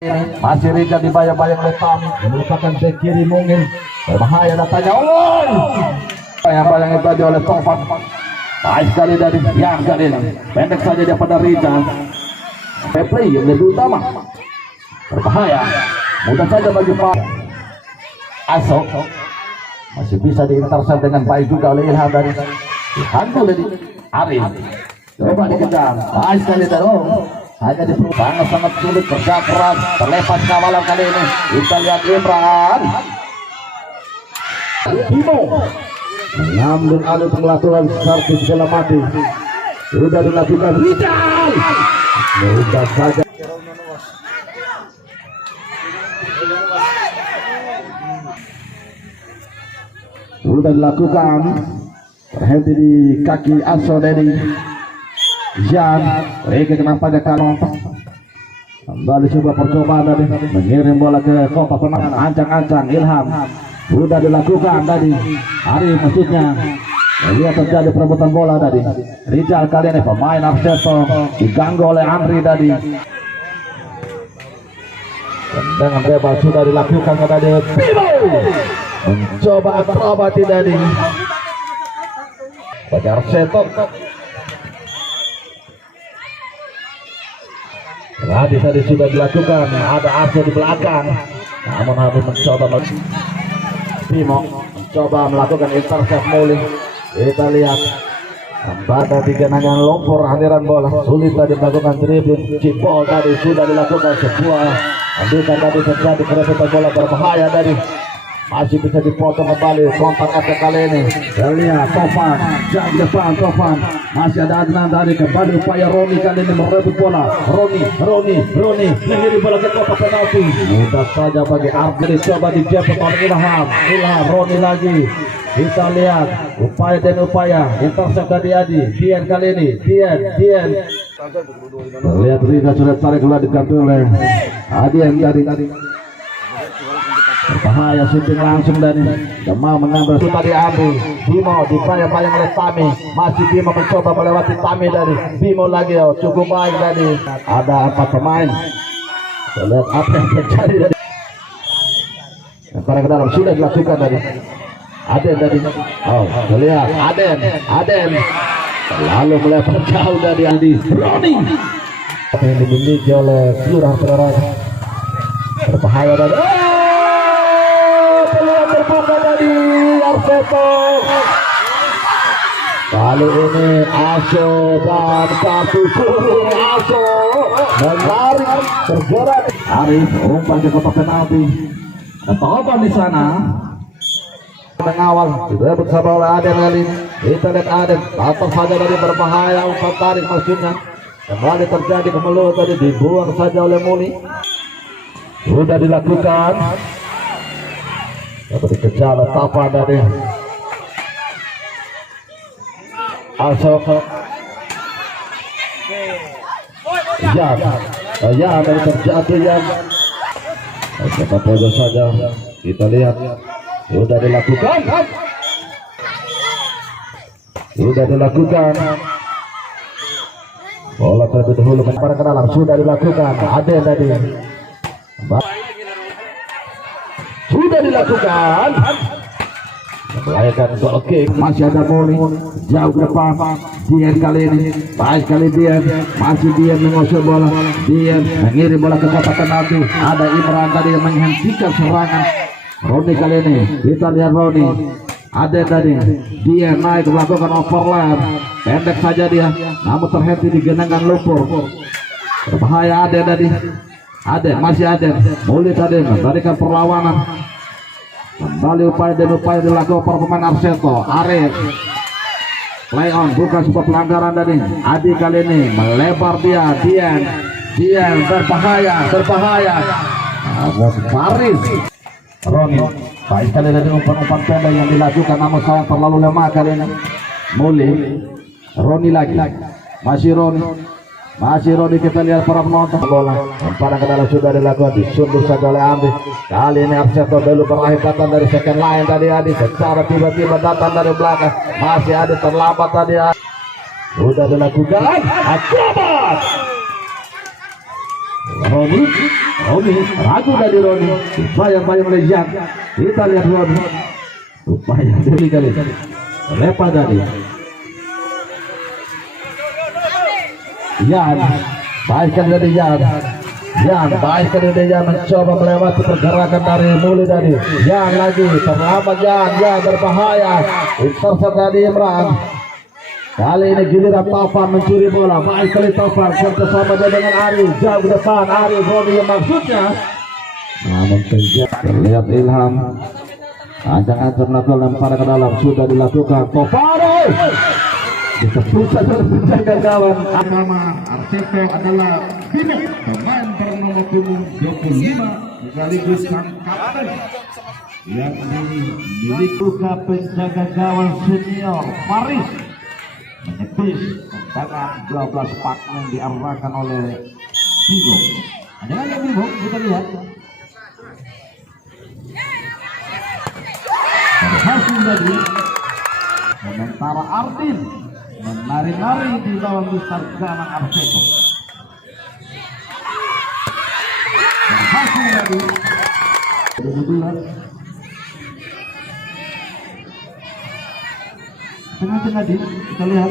Masih Rizal dibayang-bayang oleh Tom, merupakan bek kiri mungkin berbahaya datanya. Bayang-bayang itu tadi oleh Tovan. Baik sekali dari yang kali ini, pendek saja dia pada Rizal. Play yang lebih utama, berbahaya, mudah saja bagi Pak Asok. Masih bisa diintersep dengan baik juga oleh Ilham dari dihantu dari Arif. Coba dikejar, baik sekali dari hanya di sangat sulit, kerja keras, terlepas kawalan kali ini. Kita lihat Imran Bimo mengambil alih pengelakuan servis bola mati. Sudah dilakukan Rizal, mudah saja. Sudah dilakukan, terhenti di kaki Aso dari Jan. Mereka kenapa dia kalau kembali coba percobaan tadi mengirim bola ke kotak penang, ancang-ancang Ilham. Sudah dilakukan tadi Ari, maksudnya lihat terjadi perebutan bola tadi. Rizal kali ini pemain Arseto diganggu oleh Andri tadi. Tendangan bebas sudah dilakukan tadi. Bimo mencoba akrobati tadi bagi Arseto. Tadi sudah dilakukan, ada Arso di belakang, namun harus mencoba. Bimo mencoba melakukan intercept Muli. Kita lihat pada di genangan lumpur aliran bola, sulit tadi melakukan dribbling. Cipol tadi sudah dilakukan sebuah ambilkan tadi terjadi perebutan bola berbahaya dari. Masih bisa dipotong kembali kontak efek kali ini. Kita lihat Tovan jauh depan, Tovan masih ada Adnan tadi, kembali upaya Roni kali ini merebut bola. Roni mengirim bola ke kotak penalti. Mudah saja bagi Ardi, coba dijemput oleh Ilham. Roni lagi. Kita lihat upaya dan upaya intercept dari Adi. Dian kali ini, Dian. Lihat Rina sudah tarik keluar diganti oleh Adian tadi. Bahaya shooting langsung dari mau mengambil tadi Amri. Bimo dibayang-bayang oleh Tami. Masih Bimo mencoba melewati Tami dari Bimo lagi. Cukup baik tadi. Ada 4 pemain. Kita lihat apa yang terjadi dari ke dalam sudah dilakukan tadi. Aden tadi. Kita lihat Aden lalu melempar jauh dari Adi. Roni yang dimiliki oleh seluruh saudara. Berbahaya tadi. Terbuka dari Arseto. Kali ini Aso dan kartu kuning. Aso menarik tergerak. Arif umpan ke kotak penalti. Topan di sana mengawal sudah bersama oleh Aden kali. Kita lihat Aden atas saja dari berbahaya, umpan tarik maksudnya. Kembali terjadi kemelut tadi, dibuang saja oleh Muli. Sudah dilakukan. Dapat dikejar Tapan dari Asok. Ya dari terjatuh yang kita pojok saja. Kita lihat sudah dilakukan. Bola terlebih dahulu mengarah ke dalam, sudah dilakukan. Ada tadi sudah dilakukan, melahirkan goal kick. Masih ada Moli jauh ke depan. Dian kali ini baik sekali Dian, masih Dian mengusir bola. Dian mengirim bola ke kotak penalti. Ada Imran tadi yang menghentikan serangan Roni kali ini. Kita lihat Roni. Ada tadi Dian naik melakukan overlap, pendek saja dia, namun terhenti di genangan lumpur. Berbahaya ada tadi. Masih ada Muli tadi memberikan perlawanan. Kembali upaya dilakukan para pemain Arseto. Arif play on, bukan sebuah pelanggaran tadi. Adi kali ini melebar dia. Dian berbahaya. Faris Roni baik sekali dari umpan pendek yang dilakukan, namun sayang terlalu lemah kali ini. Muli Roni lagi. Masih Roni, kita lihat para penonton bola. Umpan ke dalam sudah dilakukan, disundur saja oleh Andi. Kali ini Arseto dulu berakhir datang dari second line tadi Adi. Secara tiba-tiba datang dari belakang. Masih Adi terlambat tadi. Sudah dilakukan akrobat. Roni ragu dari Roni, upaya oleh Jan. Kita lihat Roni, upaya dari kali lepas dari Jan, baik kali dari Jan, baik kali dari Jan mencoba melewati pergerakan dari mulai dari Jan lagi, terlambat Jan berbahaya, intercept dari Imran. Kali ini giliran Taufan mencuri bola, baik kali Taufan kerjasama dengan Ari, jauh ke depan Ari, Roni yang maksudnya. Namun terlihat Ilham, ancang-ancang melakukan lempar ke dalam, sudah dilakukan Taufan. Ditepuk saja menjaga kawan. Nama Arteto adalah Bimo, pemain bernomor punggung 25 sekaligus sang kapten yang dimiliki penjaga gawang senior Faris menepis tendangan 12 pak yang diarahkan oleh Bimo. Ada Bimo, kita lihat berhasil tadi. Sementara Artin menari-nari di dalam besar gawang Arteto. Berhasil tadi. Tengah-tengah di kita lihat.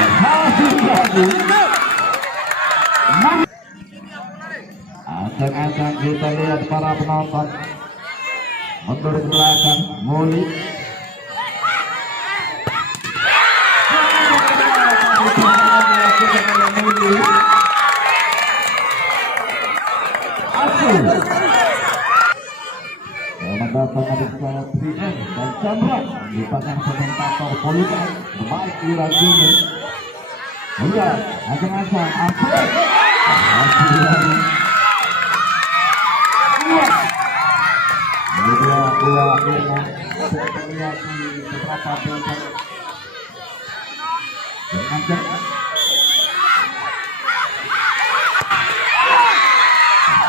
Berhasil tadi. Acang-acang kita lihat para penonton mundur ke belakang, Muli selamat datang adik saya Prien dan Chandra dipasang komentator politik terbaik di Rajuni. Lihat acang-acang Asik dua terlihat di beberapa tempat dengan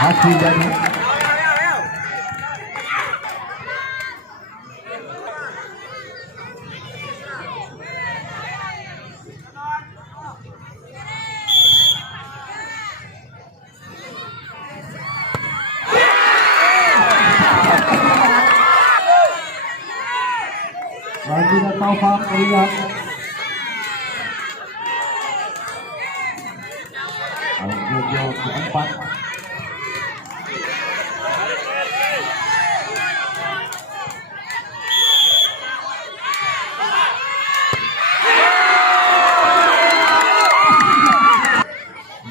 hasil dari Baginya Taufan terlihat Al-Jojo keempat.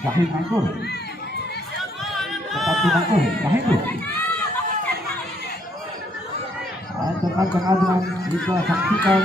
Zahid Mangkur tetap Mangkur, Zahid tuh ancang-ancang bisa saksikan